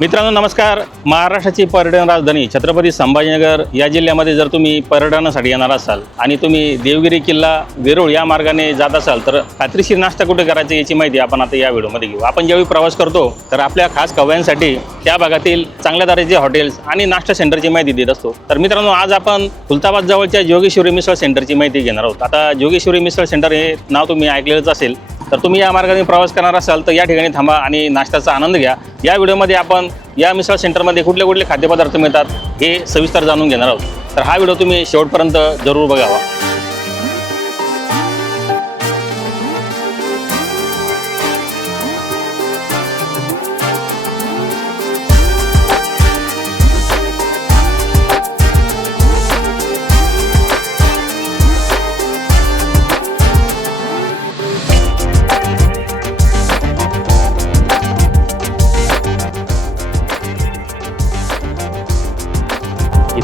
मित्रांनो नमस्कार. महाराष्ट्राची पर्यटन राजधानी छत्रपती संभाजीनगर या जिल्ह्यामध्ये जर तुम्ही पर्यटनासाठी येणार असाल आणि तुम्ही देवगिरी किल्ला वेरूळ या मार्गाने जात असाल तर खात्रीशीर नाश्ता कुठे करायचा याची माहिती आपण आता या व्हिडिओमध्ये घेऊ. आपण ज्यावेळी प्रवास करतो तर आपल्या खास कवयांसाठी त्या भागातील चांगल्या दर्जाचे हॉटेल्स आणि नाश्ता सेंटरची माहिती देत असतो. तर मित्रांनो आज आपण खुलताबाद जवळच्या जोगेश्वरी मिसळ सेंटरची माहिती घेणार आहोत. आता जोगेश्वरी मिसळ सेंटर हे नाव तुम्ही ऐकलेलंच असेल. तर तुम्ही या मार्गाने प्रवास करणार असाल तर या ठिकाणी थांबा आणि नाश्त्याचा आनंद घ्या. या व्हिडिओमध्ये आपण या मिसळ सेंटरमध्ये कुठले कुठले खाद्यपदार्थ मिळतात हे सविस्तर जाणून घेणार आहोत. तर हा व्हिडिओ तुम्ही शेवटपर्यंत जरूर बघावा.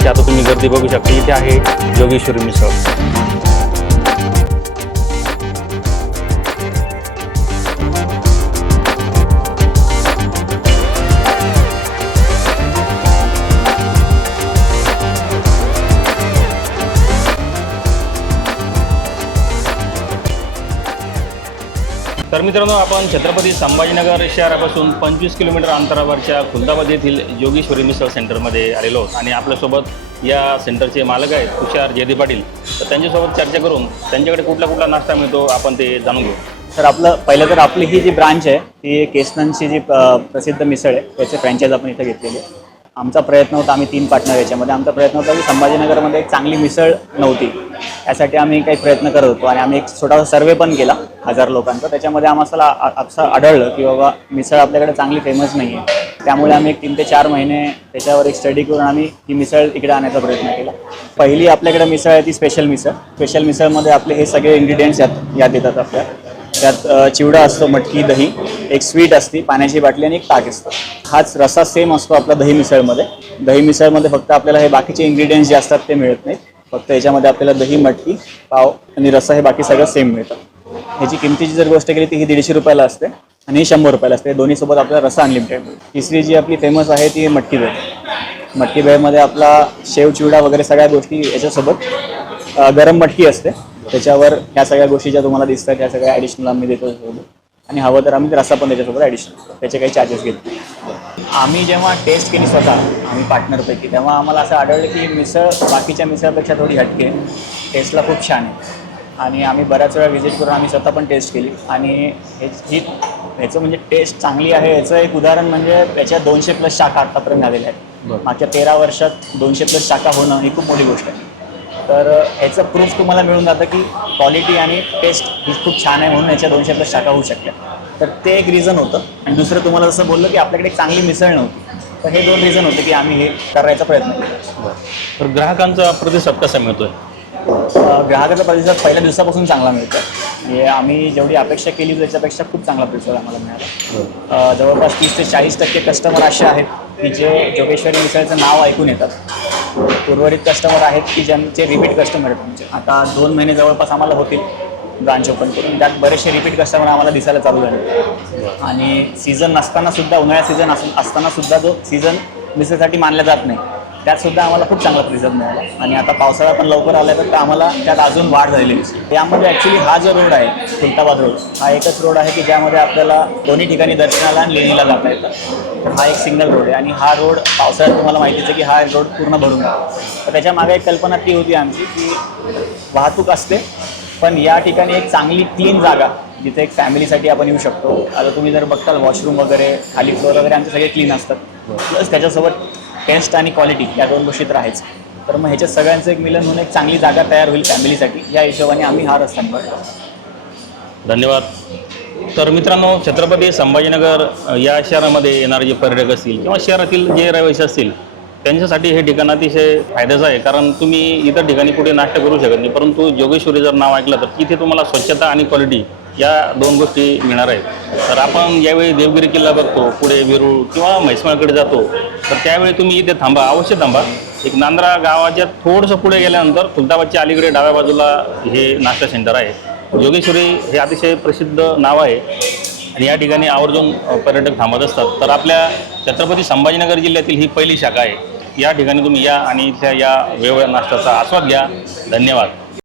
आता तुम्ही गर्दी बघू शकता इथे आहे जोगेश्वरी मिसळ. तर मित्रांनो आपण छत्रपती संभाजीनगर शहरापासून पंचवीस किलोमीटर अंतरावरच्या खुलदाबाद येथील योगेश्वरी मिसळ सेंटरमध्ये आलेलो आहोत. आणि आपल्यासोबत या सेंटरचे मालक आहेत तुषार जयदी पाटील. तर त्यांच्यासोबत चर्चा करून त्यांच्याकडे कुठला कुठला नाश्ता मिळतो आपण ते जाणून घेऊ. तर आपलं पहिलं तर आपली ही जी ब्रांच आहे ती केसनांची जी प्रसिद्ध मिसळ आहे त्याचे फ्रँचाईज आपण इथं घेतलेली आहे. आमचा प्रयत्न होता आम्ही तीन पार्टनर याच्यामध्ये. आमचा प्रयत्न होता की संभाजीनगरमध्ये एक चांगली मिसळ नव्हती. यासाठी आम्ही काही प्रयत्न करत होतो आणि आम्ही एक छोटासा सर्वे पण केला. हजार लोकांचा. त्याच्यामध्ये आम्हाला आ- असं आढळलं की बाबा मिसळ आपल्याकडे चांगली फेमस नाही आहे त्यामुळे आम्ही एक तीन ते चार महिने त्याच्यावर एक स्टडी करून आम्ही ही मिसळ इकडे आणायचा प्रयत्न केला. पहिली आपल्याकडे मिसळ आहे ती स्पेशल मिसळ. स्पेशल मिसळमध्ये आपले हे सगळे इन्ग्रेडियंट्स यात यात येतात आपल्या. त्यात चिवडा असतो मटकी दही. एक स्वीट असते पाण्याची बाटली आणि एक ताक असतं. हाच रसा सेम असतो आपला दही मिसळमध्ये. दही मिसळमध्ये फक्त आपल्याला हे बाकीचे इन्ग्रेडियंट्स जे असतात ते मिळत नाहीत. फक्त याच्यामध्ये आपल्याला दही मटकी पाव आणि रसा हे बाकी सगळं सेम मिळतं. ह्याची किमतीची जर गोष्ट केली तर ही दीडशे रुपयाला असते आणि ही शंभर रुपयाला असते. दोन्ही सोबत आपल्याला रसा अनलिमिटेड तिसरी जी आपली फेमस आहे ती मटकी भेळ. मटकी भेळमध्ये आपला शेव चिवडा वगैरे सगळ्या गोष्टी याच्यासोबत गरम मटकी असते. त्याच्यावर ह्या सगळ्या गोष्टी ज्या तुम्हाला दिसतात त्या सगळ्या ॲडिशनल आम्ही देतो आणि हवं तर आम्ही रस्सा पण त्याच्यासोबत ॲडिशनल त्याचे काही चार्जेस घेतो आम्ही जेव्हा टेस्ट केली स्वतः आम्ही पार्टनरपैकी तेव्हा आम्हाला असं आढळलं की मिसळ बाकीच्या मिसळपेक्षा थोडी हटके. टेस्टला खूप छान आहे. आणि आम्ही बऱ्याच वेळा व्हिजिट करून आम्ही स्वतः पण टेस्ट केली. आणि हे ही ह्याचं म्हणजे टेस्ट चांगली आहे. याचं एक उदाहरण म्हणजे याच्या दोनशे प्लस शाखा आतापर्यंत झालेल्या आहेत. मागच्या तेरा वर्षात दोनशे प्लस शाखा होणं ही खूप मोठी गोष्ट आहे. तर ह्याचं प्रूफ तुम्हाला मिळून जातं की क्वालिटी आणि टेस्ट ही खूप छान आहे म्हणून याच्या दोनशे प्लस शाखा होऊ शकल्या. तर ते एक रिझन होतं. आणि दुसरं तुम्हाला जसं बोललं की आपल्याकडे एक चांगली मिसळ नव्हती. तर हे दोन रिझन होते की आम्ही हे करायचा प्रयत्न केला. तर ग्राहकांचा प्रतिसाद कसा मिळतोय? ग्राहकाचा प्रतिसाद पहिल्या दिवसापासून चांगला मिळतो हे म्हणजे आम्ही जेवढी अपेक्षा केली होती त्याच्यापेक्षा खूप चांगला प्रतिसाद आम्हाला मिळाला. जवळपास तीस ते चाळीस टक्के कस्टमर असे आहेत की जे जोगेश्वरी मिसळचं नाव ऐकून येतात. उर्वरित कस्टमर आहेत की ज्यांचे रिपीट कस्टमर आहेत आमचे. आता दोन महिने जवळपास आम्हाला होतील ब्रांच ओपन करून. त्यात बरेचसे रिपीट कस्टमर आम्हाला दिसायला चालू झाले. आणि सीझन नसताना सुद्धा उन्हाळ्यात सीझन असताना सुद्धा जो सीझन मिसळसाठी मानला जात नाही त्यात सुद्धा आम्हाला खूप चांगला प्रतिसाद मिळाला. आणि आता पावसाळा पण लवकर आला तर आम्हाला त्यात अजून वाढ झालेली दिसते. ॲक्च्युली हा जो रोड आहे खुलताबाद रोड हा एकच रोड आहे की ज्यामध्ये आपल्याला दोन्ही ठिकाणी दर्शनाला आणि लेणीला जाता येतं. हा एक सिंगल रोड आहे. आणि हा रोड पावसाळ्यात तुम्हाला माहितीच आहे की हा रोड पूर्ण भरून तर त्याच्यामागे एक कल्पना ती होती आमची की वाहतूक असते पण या ठिकाणी एक चांगली क्लीन जागा जिथे एक फॅमिलीसाठी आपण येऊ शकतो. आता तुम्ही जर बघताल वॉशरूम वगैरे खाली फ्लोअर वगैरे आमचे सगळे क्लीन असतात. प्लस त्याच्यासोबत टेस्ट आणि क्वालिटी या दोन गोष्टी तर आहेच तर मग ह्याच्या सगळ्यांचं एक मिलन होऊन एक चांगली जागा तयार होईल फॅमिलीसाठी. या हिशोबाने आम्ही हा रस्ता निवडतो धन्यवाद. तर मित्रांनो छत्रपती संभाजीनगर या शहरामध्ये येणारे जे पर्यटक असतील किंवा शहरातील जे रहिवासी असतील त्यांच्यासाठी हे ठिकाण अतिशय फायद्याचं आहे. कारण तुम्ही इतर ठिकाणी कुठे नाश्ता करू शकत नाही. परंतु जोगेश्वरी जर नाव ऐकलं तर तिथे तुम्हाला स्वच्छता आणि क्वालिटी या दोन गोष्टी मिळणार आहेत. तर आपण यावेळी देवगिरी किल्ला बघतो पुढे वेरूळ किंवा म्हैसमाळकडे जातो. तर त्यावेळी तुम्ही इथे थांबा अवश्य थांबा. एक नांद्रा गावाच्या थोडंसं पुढे गेल्यानंतर खुलताबादच्या अलीकडे डाव्या बाजूला हे नाश्ता सेंटर आहे. योगेश्वरी हे अतिशय प्रसिद्ध नाव आहे. आणि या ठिकाणी आवर्जून पर्यटक थांबत असतात. तर आपल्या छत्रपती संभाजीनगर जिल्ह्यातील ही पहिली शाखा आहे. या ठिकाणी तुम्ही या आणि इथल्या या वेगवेगळ्या नाश्त्याचा आस्वाद घ्या. धन्यवाद.